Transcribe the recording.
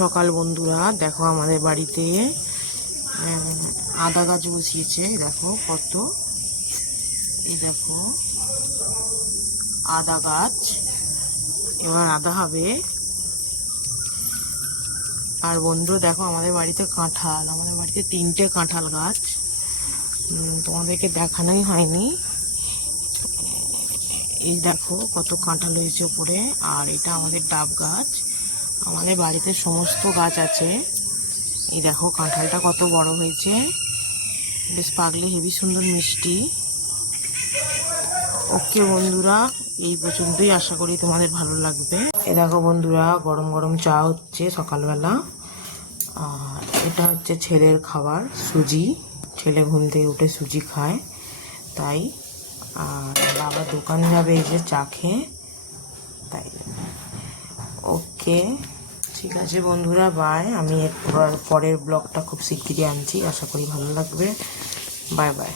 সকাল বন্ধুরা, দেখো আমাদের বাড়িতে আদা গাছ বসিয়েছে। দেখো কত, এই দেখো আদা গাছ, এবার আদা হবে। আর বন্ধুরা দেখো আমাদের বাড়িতে কাঁঠাল, আমাদের বাড়িতে 3টে কাঁঠাল গাছ, তোমাদেরকে দেখানোই হয়নি। এই দেখো কত কাঁঠাল হয়েছে উপরে। আর এটা আমাদের ডাব গাছ। আমাদের বাড়িতে সমস্ত গাছ আছে। এই দেখো কাঁঠালটা কত বড় হয়েছে, বেশ পাকলে হেবি সুন্দর মিষ্টি। ওকে বন্ধুরা, এই পর্যন্তই, আশা করি তোমাদের ভালো লাগবে। এ দেখো বন্ধুরা, গরম গরম চা হচ্ছে সকালবেলা। আর এটা হচ্ছে ছেলের খাবার, সুজি। ছেলে ঘুম থেকে উঠে সুজি খায় তাই। আর বাবা দোকান যাবে এই যে চা খেয়ে, তাই। ওকে, ঠিক আছে বন্ধুরা, বাই। আমি এর পরের ব্লগটা খুব শিগগিরই আনছি, আশা করি ভালো লাগবে। Bye bye.